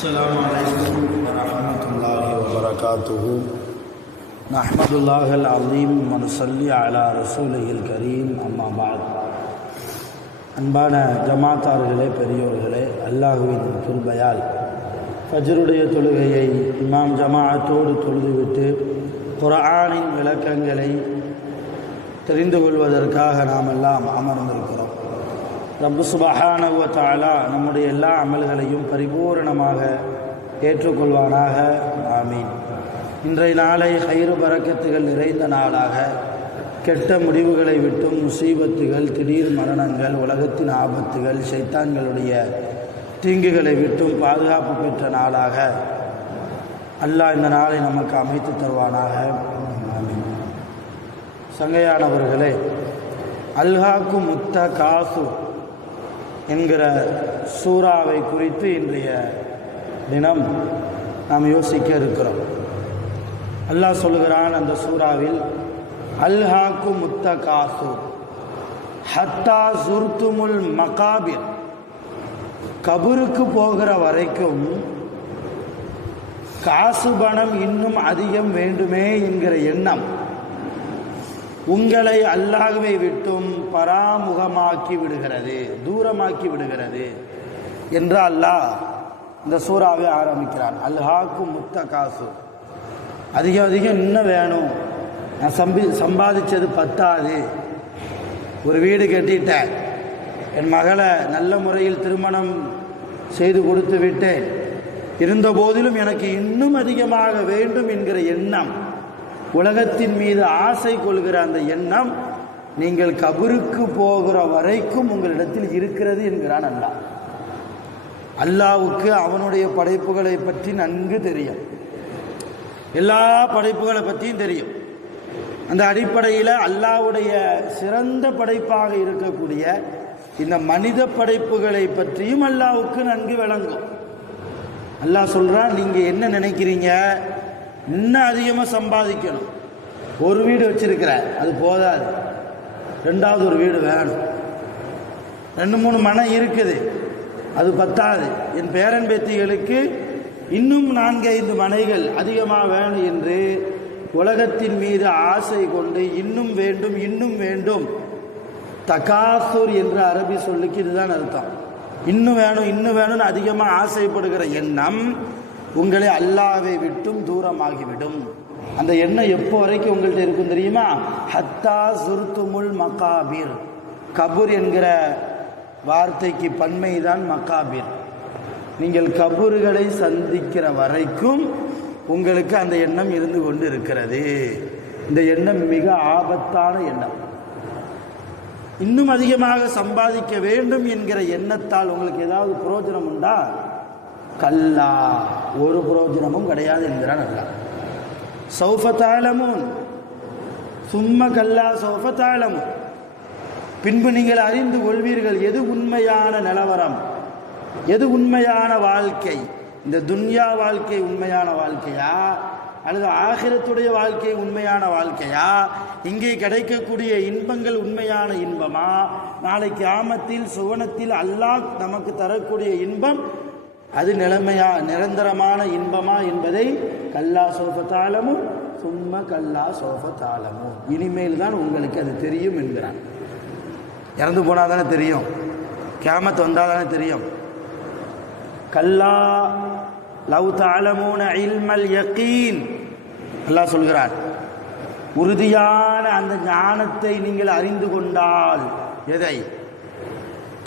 السلام عليكم ورحمة الله وبركاته نحمد الله العظيم ونصلي على رسوله الكريم أما بعد அன்பான ஜமாத்தார்களே, பெரியோர்களே, அல்லாஹுவின் கிருபையால் ஃபஜ்ருடைய தொழுகையை இமாம் ஜமாஅத்தோடு தொழுதுவிட்டு குர்ஆனின் விளக்கங்களை தெரிந்து கொள்வதற்காக நாம் எல்லாம் அமர்ந்திருக்கிறோம். ரப்பு சுப்ஹானஹு வ தஆலா நம்முடைய எல்லா அமல்களையும் பரிபூரணமாக ஏற்றுக்கொள்வானாக. ஆமீன். இன்றைய நாளை ஹைரு பரக்கத்துகள் நிறைந்த நாளாக, கெட்ட முடிவுகளை விட்டும், முசீபத்துகள், திடீர் மரணங்கள், உலகத்தின் ஆபத்துகள், ஷைத்தான்களுடைய தீங்குகளை விட்டும் பாதுகாப்பு பெற்ற நாளாக அல்லாஹ் இந்த நாளை நமக்கு அமைத்து தருவானாக. ஆமீன். சங்கையானவர்களே, அல்ஹாக்கு முத்த காசு என்கிற சூறாவை குறித்து இன்றைய தினம் நாம் யோசிக்க இருக்கிறோம். அல்லாஹ் சொல்கிறான் அந்த சூறாவில், அல்ஹாக்கு முத்த காசு ஹத்தா சுர்துமுல் மகாபிர், கபருக்கு போகிற வரைக்கும் காசு பணம் இன்னும் அதிகம் வேண்டுமே என்கிற எண்ணம் உங்களை அல்லாஹ்வை விட்டும் பராமுகமாக்கி விடுகிறது, தூரமாக்கி விடுகிறது என்று அல்லாஹ் இந்த சூறாவை ஆரம்பிக்கிறான். அல்ஹாக்கு முத்த காசு, அதிகம் அதிகம் இன்னும் வேணும், நான் சம்பாதிச்சது பத்தாது, ஒரு வீடு கட்டிட்டேன், என் மகளை நல்ல முறையில் திருமணம் செய்து கொடுத்து விட்டேன், இருந்த போதிலும் எனக்கு இன்னும் அதிகமாக வேண்டும் என்கிற எண்ணம், உலகத்தின் மீது ஆசை கொள்கிற அந்த எண்ணம் நீங்கள் கபருக்கு போகிற வரைக்கும் உங்களிடத்தில் இருக்கிறது என்கிறான் அல்லாஹ். அல்லாஹ்வுக்கு அவனுடைய படைப்புகளை பற்றி நன்கு தெரியும், எல்லா படைப்புகளை பற்றியும் தெரியும். அந்த அடிப்படையில் அல்லாஹ்வுடைய சிறந்த படைப்பாக இருக்கக்கூடிய இந்த மனித படைப்புகளை பற்றியும் அல்லாஹ்வுக்கு நன்கு விளங்கும். அல்லாஹ் சொல்றான், நீங்கள் என்ன நினைக்கிறீங்க, இன்னும் அதிகமாக சம்பாதிக்கணும், ஒரு வீடு வச்சிருக்கிற அது போதாது, ரெண்டாவது ஒரு வீடு வேணும், 2-3 மனை இருக்குது அது பத்தாது, என் பேரன் பேத்திகளுக்கு இன்னும் 4-5 மனைகள் அதிகமாக வேணும் என்று உலகத்தின் மீது ஆசை கொண்டு இன்னும் வேண்டும் இன்னும் வேண்டும், தகாசுர் என்ற அரபி சொல்லுக்கு இதுதான் அர்த்தம். இன்னும் வேணும் இன்னும் வேணும்னு அதிகமாக ஆசைப்படுகிற எண்ணம் உங்களை அல்லாஹ்வை விட்டும் தூரமாகிவிடும். அந்த எண்ணம் எப்போ வரைக்கும் உங்கள்கிட்ட இருக்கும் தெரியுமா? ஹத்தா சுர்துமுல் மகாபிர், கபூர் என்கிற வார்த்தைக்கு பன்மைதான் மகாபிர். நீங்கள் கபூர்களை சந்திக்கிற வரைக்கும் உங்களுக்கு அந்த எண்ணம் இருந்து கொண்டு இருக்கிறது. இந்த எண்ணம் மிக ஆபத்தான எண்ணம். இன்னும் அதிகமாக சம்பாதிக்க வேண்டும் என்கிற எண்ணத்தால் உங்களுக்கு ஏதாவது பிரயோஜனம் உண்டா? கல்லா, ஒரு பிரயோஜனமும் கிடையாது என்கிறான் அல்லாஹ். சௌஃப தஅலமூன், சும்ம கல்லா சௌஃப தஅலமூன், பின்பு நீங்கள் அறிந்து கொள்வீர்கள் எது உண்மையான நிலவரம், எது உண்மையான வாழ்க்கை, இந்த துன்யா வாழ்க்கை உண்மையான வாழ்க்கையா அல்லது ஆகிரத்துடைய வாழ்க்கை உண்மையான வாழ்க்கையா, இங்கே கிடைக்கக்கூடிய இன்பங்கள் உண்மையான இன்பமா, நாளை கியாமத்தில் சுவனத்தில் அல்லாஹ் நமக்கு தரக்கூடிய இன்பம் அது நிரந்தரமான இன்பமா என்பதை கல்லா சௌஃப தஅலமூன் சும்ம கல்லா சௌஃப தஅலமூன், இனிமேல் தான் உங்களுக்கு அது தெரியும் என்கிறான். இறந்து போனால் தானே தெரியும், கியாமத் வந்தால் தானே தெரியும். கல்லா லவ் தஅலமூன இல்மல் யகீன், அல்லாஹ் சொல்கிறார், உறுதியான அந்த ஞானத்தை நீங்கள் அறிந்து கொண்டால், எதை?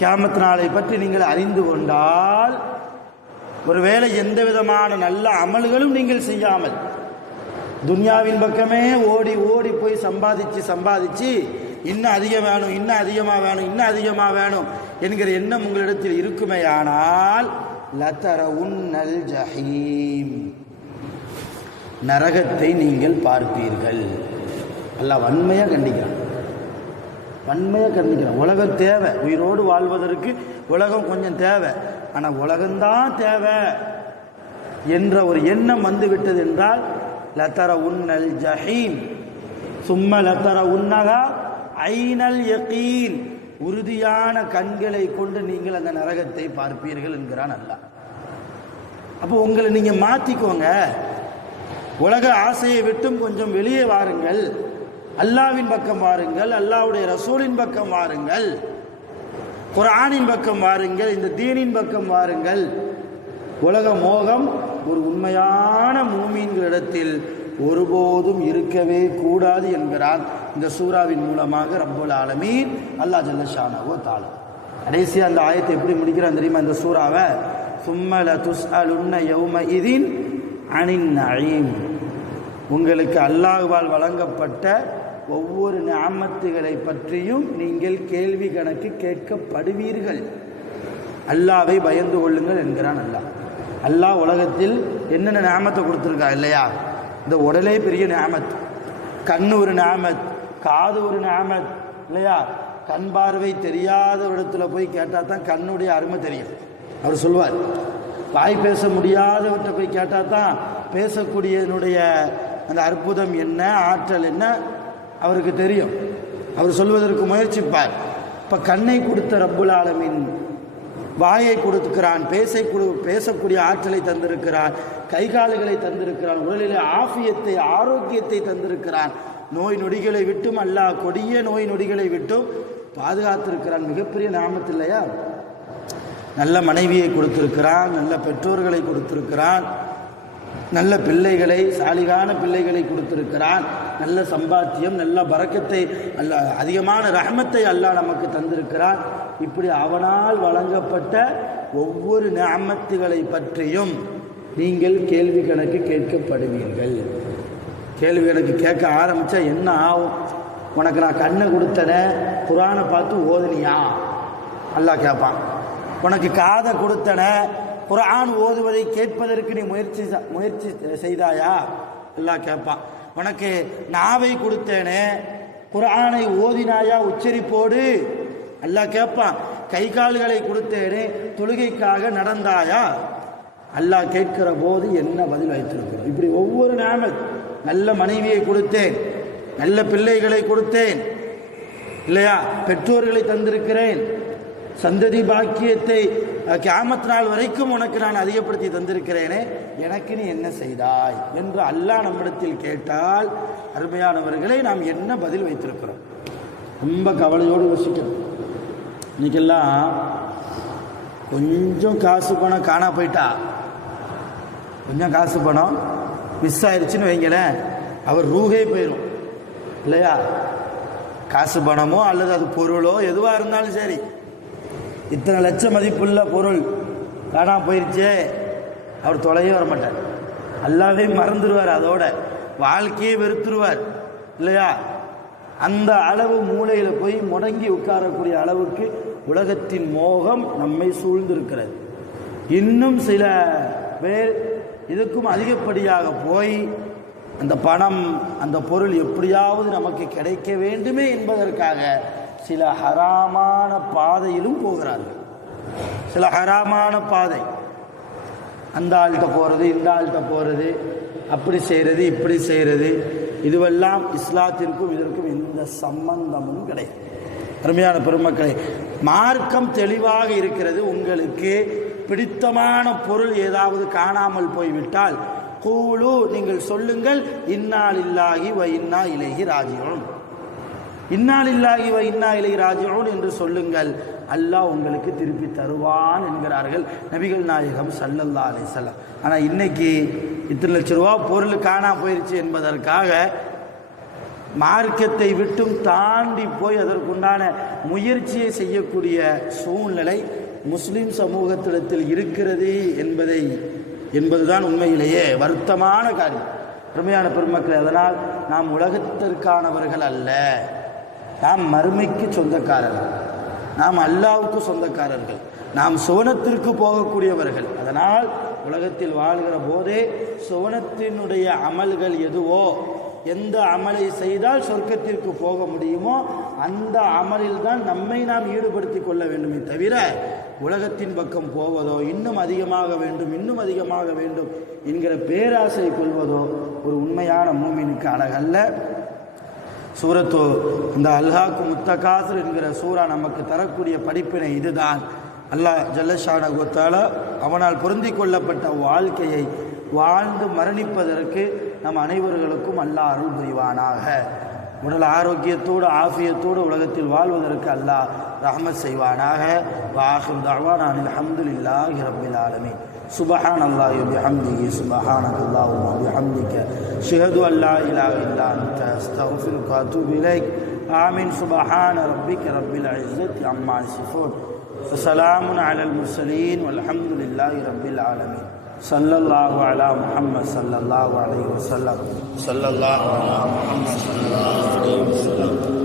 கியாமத் நாளை பற்றி நீங்கள் அறிந்து கொண்டால், ஒருவேளை எந்த விதமான நல்ல அமல்களும் நீங்கள் செய்யாமல் துன்யாவின் பக்கமே ஓடி ஓடி போய் சம்பாதிச்சு இன்னும் அதிகம் வேணும், இன்னும் அதிகமாக வேணும், இன்னும் அதிகமாக வேணும் என்கிற எண்ணம் உங்களிடத்தில் இருக்குமேயானால், லதரவுன்னல் ஜஹீம், நரகத்தை நீங்கள் பார்ப்பீர்கள். அல்லாஹ் வன்மையாக கண்டிக்கிறான், வன்மையாக கண்டிக்கிறான். உலகம் தேவை, உயிரோடு வாழ்வதற்கு உலகம் கொஞ்சம் தேவை, ஆனால் உலகம்தான் தேவை என்ற ஒரு எண்ணம் வந்து விட்டது என்றால், லதரவுன்னல் ஜஹீம் சும்ம லதரவுன்னஹா ஐனல் யகீன், உறுதியான கண்களை கொண்டு நீங்கள் அந்த நரகத்தை பார்ப்பீர்கள் என்கிறான் அல்லாஹ். அப்போ உங்களை நீங்கள் மாற்றிக்கோங்க, உலக ஆசையை விட்டும் கொஞ்சம் வெளியே வாருங்கள், அல்லாவின் பக்கம் வாருங்கள், அல்லாவுடைய ரசூலின் பக்கம் வாருங்கள், குர்ஆனின் பக்கம் வாருங்கள், இந்த தீனின் பக்கம் வாருங்கள். உலக மோகம் ஒரு உண்மையான மூமீன்களிடத்தில் ஒருபோதும் இருக்கவே கூடாது என்கிறான் இந்த சூராவின் மூலமாக ரப்புல் ஆலமீன் அல்லாஹ் ஜல்ல ஷானஹு தஆலா. கடைசியாக அந்த ஆயத்தை எப்படி முடிக்கிறான் தெரியுமா இந்த சூறாவை? சும்ம லதுஸ்அலுன்ன யௌமஇதின் அனின் நஈம். உங்களுக்கு அல்லாஹ்வால் வழங்கப்பட்ட ஒவ்வொரு நிஅமத்துகளை பற்றியும் நீங்கள் கேள்வி கணக்கு கேட்கப்படுவீர்கள். அல்லாஹ்வை பயந்து கொள்ளுங்கள் என்கிறான் அல்லாஹ். அல்லாஹ் உலகத்தில் என்னென்ன நிஅமத்தை கொடுத்துருக்கா இல்லையா? இந்த உடலே பெரிய நிஅமத், கண்ணு ஒரு நிஅமத், காது ஒரு நிஅமத் இல்லையா? கண் பார்வை தெரியாத இடத்துல போய் கேட்டால் தான் கண்ணுடைய அருமை தெரியும். அவர் சொல்வார், வாய் பேச முடியாதவற்றை போய் கேட்டால் தான் பேசக்கூடியதனுடைய அந்த அற்புதம் என்ன, ஆற்றல் என்ன அவருக்கு தெரியும். அவர் சொல்வதற்கு முயற்சிப்பார். இப்போ கண்ணை கொடுத்த ரப்புல் ஆலமீன் வாயை கொடுத்துக்கிறான், பேசக்கூடிய ஆற்றலை தந்திருக்கிறான், கை கால்களை தந்திருக்கிறான், உடலிலே ஆஃபியத்தை ஆரோக்கியத்தை தந்திருக்கிறான். நோய் நொடிகளை விட்டும் அல்லாஹ் கொடிய நோய் நொடிகளை விட்டும் பாதுகாத்திருக்கிறான். மிகப்பெரிய நிஅமத் இல்லையா? நல்ல மனைவியை கொடுத்திருக்கிறான், நல்ல பெற்றோர்களை கொடுத்திருக்கிறான், நல்ல பிள்ளைகளை, சாலிகான பிள்ளைகளை கொடுத்திருக்கிறான், நல்ல சம்பாத்தியம், நல்ல பரக்கத்தை அல்லாஹ், அதிகமான ரஹ்மத்தை அல்லாஹ் நமக்கு தந்திருக்கிறான். இப்படி அவனால் வழங்கப்பட்ட ஒவ்வொரு நிஅமத்துகளை பற்றியும் நீங்கள் கேள்வி கணக்கு கேட்கப்படுவீர்கள். கேள்வி கணக்கு கேட்க ஆரம்பித்தா என்ன ஆகும்? உனக்கு நான் கண்ணை கொடுத்தனே, குர்ஆனை பார்த்து ஓதுனியா? அல்லாஹ் கேட்பான். உனக்கு காதை கொடுத்தனே, குர்ஆன் ஓதுவதை கேட்பதற்கு நீ முயற்சி செய்தாயா? அல்லாஹ் கேட்பான். உனக்கு நாவை கொடுத்தேனே, குர்ஆனை ஓதினாயா உச்சரிப்போடு? அல்லாஹ் கேட்பான். கை கால்களை கொடுத்தேனே, தொழுகைக்காக நடந்தாயா? அல்லாஹ் கேட்கிற போது என்ன பதில் வைத்திருக்கிறோம்? இப்படி ஒவ்வொரு நிஅமத், நல்ல மனைவியை கொடுத்தேன், நல்ல பிள்ளைகளை கொடுத்தேன் இல்லையா, பெற்றோர்களை தந்திருக்கிறேன், சந்ததி பாக்கியத்தை கியாமத் நாள் வரைக்கும் உனக்கு நான் அதிகப்படுத்தி தந்திருக்கிறேனே, எனக்கு நீ என்ன செய்தாய் என்று அல்லாஹ் நம்மிடத்தில் கேட்டால், அருமையானவர்களை நாம் என்ன பதில் வைத்திருக்கிறோம்? ரொம்ப கவலையோடு யோசிக்கணும். இன்னைக்கெல்லாம் கொஞ்சம் காசு பணம் காணா போயிட்டா, கொஞ்சம் காசு பணம் மிஸ் ஆயிடுச்சுன்னு வைங்களேன், அவர் ரூஹே போயிடும் இல்லையா? காசு பணமோ அல்லது அது பொருளோ எதுவாக இருந்தாலும் சரி, இத்தனை லட்சம் மதிப்புள்ள பொருள் காணா போயிடுச்சே, அவர் தொலையே வர மாட்டார். அல்லாஹ்வை மறந்துடுவார், அதோட வாழ்க்கையே வெறுத்துருவார் இல்லையா? அந்த அளவு மூளையில் போய் முடங்கி உட்காரக்கூடிய அளவுக்கு உலகத்தின் மோகம் நம்மை சூழ்ந்திருக்கிறது. இன்னும் சில பேர் இதுக்கும் அதிகப்படியாக போய் அந்த பணம், அந்த பொருள் எப்படியாவது நமக்கு கிடைக்க வேண்டுமே என்பதற்காக சில ஹராமான பாதையிலும் போகிறார்கள். சில ஹராமான பாதை, அந்த ஆள்கிட்ட போகிறது, இந்த ஆள்கிட்ட போகிறது, அப்படி செய்கிறது, இப்படி செய்கிறது, இதுவெல்லாம் இஸ்லாத்திற்கும் இதற்கும் எந்த சம்பந்தமும் கிடையாது. அருமையான பெருமக்களே, மார்க்கம் தெளிவாக இருக்கிறது. உங்களுக்கு பிடித்தமான பொருள் ஏதாவது காணாமல் போய்விட்டால் கூலு, நீங்கள் சொல்லுங்கள், இன்னா லில்லாஹி வ இன்னா இலைஹி ராஜிஊன், இன்னா லில்லாஹி வ இன்னா இலைஹி ராஜிஊன் என்று சொல்லுங்கள், அல்லாஹ் உங்களுக்கு திருப்பி தருவான் என்கிறார்கள் நபிகள் நாயகம் ஸல்லல்லாஹு அலைஹி வஸல்லம். ஆனால் இன்னைக்கு இத்தனை லட்ச ரூபா பொருள் காணா போயிடுச்சு என்பதற்காக மார்க்கத்தை விட்டும் தாண்டி போய் அதற்குண்டான முயற்சியை செய்யக்கூடிய சூழ்நிலை முஸ்லிம் சமூகத்திடத்தில் இருக்கிறது என்பதுதான் உண்மையிலேயே வருத்தமான காரியம். அருமையான பெருமக்கள், அதனால் நாம் உலகத்திற்கானவர்கள் அல்ல, நாம் மறுமைக்கு சொந்தக்காரர்கள், நாம் அல்லாஹ்வுக்கு சொந்தக்காரர்கள், நாம் சுவனத்திற்கு போகக்கூடியவர்கள். அதனால் உலகத்தில் வாழ்கிற போதே சுவனத்தினுடைய அமல்கள் எதுவோ, எந்த அமலை செய்தால் சொர்க்கத்திற்கு போக முடியுமோ அந்த அமலில் தான் நம்மை நாம் ஈடுபடுத்தி கொள்ள வேண்டுமே தவிர உலகத்தின் பக்கம் போவதோ, இன்னும் அதிகமாக வேண்டும், இன்னும் அதிகமாக வேண்டும் என்கிற பேராசை கொள்வதோ ஒரு உண்மையான மூமினுக்கு அழகல்ல. சூரத்து இந்த அல்ஹாக்கு முத்தகாசுர் என்கிற சூரா நமக்கு தரக்கூடிய படிப்பினை இதுதான். அல்லாஹ் ஜல்லஷானஹு வ தஆலா அவனால் பொருந்தி கொள்ளப்பட்ட வாழ்க்கையை வாழ்ந்து மரணிப்பதற்கு நம் அனைவர்களுக்கும் அல்லாஹ் அருள் புரிவானாக. உடல் ஆரோக்கியத்தோடு ஆஃபியத்தோடு உலகத்தில் வாழ்வதற்கு அல்லாஹ் ரஹ்மத் செய்வானாக. வஆகிரு தஅவானா அல்ஹம்துலில்லாஹி ரப்பில் ஆலமீன். சுப்ஹானல்லாஹி வ பிஹம்திஹி சுப்ஹானல்லாஹி வ பிஹம்திக அஷ்ஹது அன் லா இலாஹா இல்லா அன்த அஸ்தக்ஃபிருக வ அத்தூபு இலைக். ஆமீன். சுப்ஹான ரப்பிக ரப்பில் இஸ்ஸத்தி அம்மா யசிஃபூன் வ ஸலாமுன் அலல் முர்ஸலீன் வல்ஹம்துலில்லாஹி ரப்பில் ஆலமீன். ஸல்லல்லாஹு அலா முஹம்மத் ஸல்லல்லாஹு அலைஹி வஸல்லம். ஸல்லல்லாஹு அலா முஹம்மத் ஸல்லல்லாஹு அலைஹி வஸல்லம்.